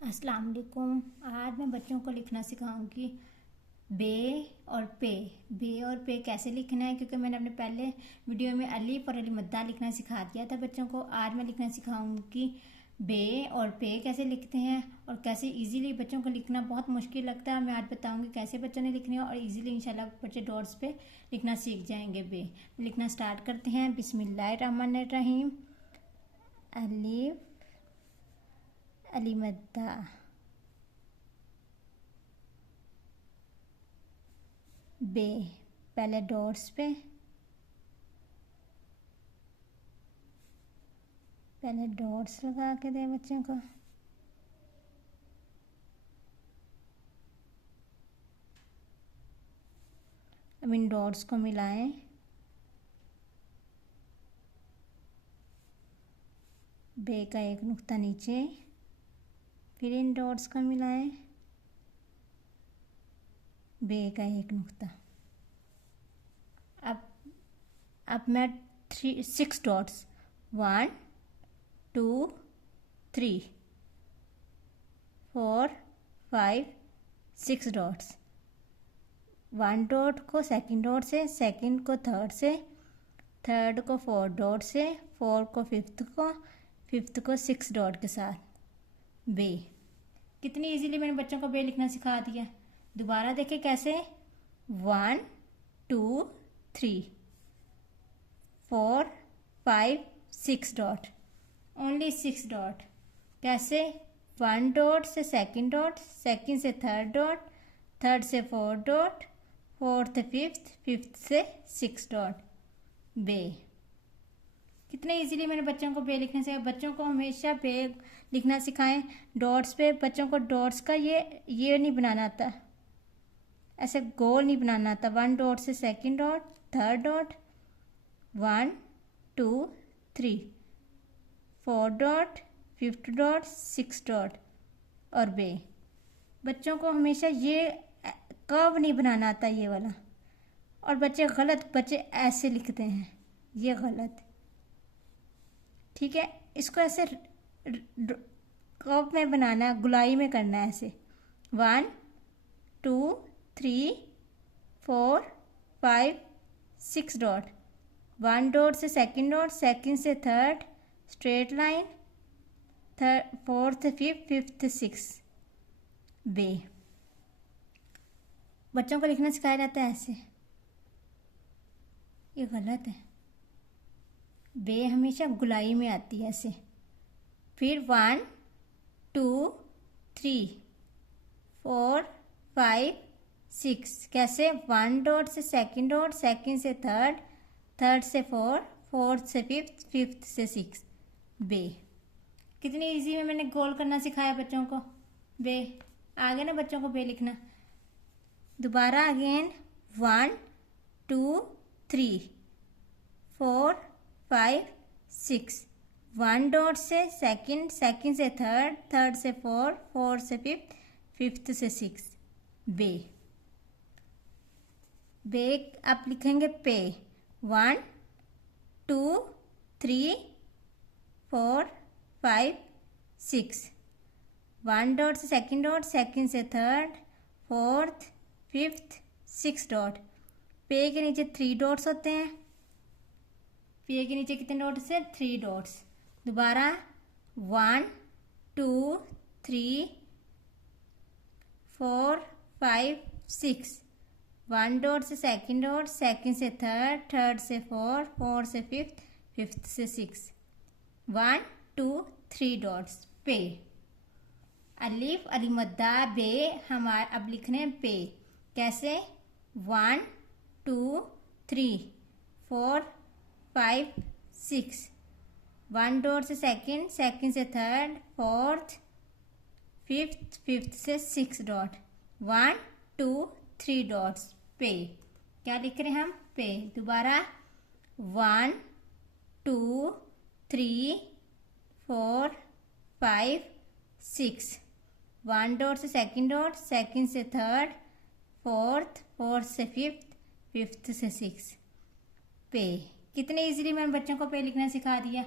अस्सलाम वालेकुम। आज मैं बच्चों को लिखना सिखाऊंगी बे और पे। बे और पे कैसे लिखना है, क्योंकि मैंने अपने पहले वीडियो में अलीफ और अली मद्दा लिखना सिखा दिया था बच्चों को। आज मैं लिखना सिखाऊंगी बे और पे कैसे लिखते हैं और कैसे इजीली। बच्चों को लिखना बहुत मुश्किल लगता है, मैं आज बताऊंगी कैसे बच्चों ने लिखनी है और इजीली इंशाल्लाह बच्चे डॉट्स पे लिखना सीख जाएंगे। बे लिखना स्टार्ट करते हैं। बिस्मिल्लाहिर्रहमानिर्रहीम। अलीफ अली मद्दा बे। पहले डॉट्स पे, पहले डॉट्स लगा के दें बच्चों को। अब इन डॉट्स को मिलाएं। बे का एक नुक्ता नीचे, फिर इन डॉट्स को मिलाएं। बे का एक नुक्ता। अब मैं 6 डॉट्स 1 2 3 4 5 6 डॉट्स। 1 डॉट को सेकंड डॉट से, सेकंड को थर्ड से, थर्ड को फोर्थ डॉट से, फोर्थ को फिफ्थ को, फिफ्थ को 6 डॉट के साथ बे। कितनी इजीली मैंने बच्चों को बे लिखना सिखा दिया। दोबारा देखें कैसे। 1 2 3 4 5 6 डॉट, ओनली 6 डॉट। कैसे। 1 डॉट से सेकंड डॉट, सेकंड से थर्ड डॉट, थर्ड से फोर्थ डॉट, फोर्थ से फिफ्थ, फिफ्थ से 6 डॉट बे। कितने इजीली मैंने बच्चों को बे लिखने से। बच्चों को हमेशा बे लिखना सिखाएं डॉट्स पे। बच्चों को डॉट्स का ये नहीं बनाना आता, ऐसे गोल नहीं बनाना आता। 1 डॉट से second dot, third dot, 1 2 3 4 dot, fifth dot, 6 dot और बे। बच्चों को हमेशा ये कर्व नहीं बनाना आता, ये वाला। और बच्चे ऐसे लिखते हैं, ये गलत। ठीक है, इसको ऐसे कर्व में बनाना है, गुलाई में करना है ऐसे। 1 2 3 4 5 6 डॉट। 1 डॉट से सेकंड डॉट, सेकंड से third, straight line, third fourth fifth, fifth 6 बे। बच्चों को लिखना सिखाया जाता है ऐसे, ये गलत है। बे हमेशा गुलाई में आती है ऐसे। फिर 1 2 3 4 5 6 कैसे। 1 डॉट से सेकंड डॉट, सेकंड से थर्ड, थर्ड से फोर्थ, फोर्थ से फिफ्थ, फिफ्थ से 6 बे। कितनी इजी में मैंने गोल करना सिखाया बच्चों को बे। आगे ना बच्चों को बे लिखना। दोबारा अगेन 1 2 3 4 5 6। 1 डॉट से सेकंड, सेकंड से थर्ड, थर्ड से फोर्थ, फोर्थ से फिफ्थ, फिफ्थ से 6 बे। बे आप लिखेंगे पे। 1 2 3 4 5 6। 1 डॉट से सेकंड डॉट, सेकंड से थर्ड, फोर्थ, फिफ्थ, 6 डॉट। पे के नीचे 3 डॉट्स होते हैं। पे के नीचे कितने डॉट्स है? 3 डॉट्स। दोबारा 1 2 3 4 5 6। 1 डॉट से सेकंड डॉट, सेकंड से थर्ड, थर्ड से फोर्थ, फोर्थ से फिफ्थ, फिफ्थ से 6 1 2 3 डॉट्स पे। अलिफ अली मद्दा बे। हमारे अब लिखने पे कैसे। 1 2 3 4 5 6। 1 डॉट से सेकंड, सेकंड से थर्ड, फोर्थ, फिफ्थ, फिफ्थ से 6 डॉट। 1 2 3 डॉट्स पे। क्या लिख रहे हैं हम? पे। दोबारा 1 2 3 4 5 6। 1 डॉट से सेकंड डॉट, सेकंड से थर्ड, फोर्थ, फोर्थ से फिफ्थ, फिफ्थ से 6 पे। कितने इजीली मैंने बच्चों को पे लिखना सिखा दिया।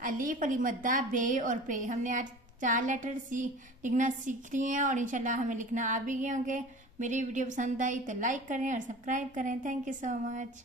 अलीफ अली मद्दा बे और पे हमने आज 4 लेटर लिखना सीख रही हैं और इंशाल्लाह हमें लिखना आ भी गए होंगे। मेरी वीडियो पसंद आई तो लाइक करें और सब्सक्राइब करें। Thank you so much.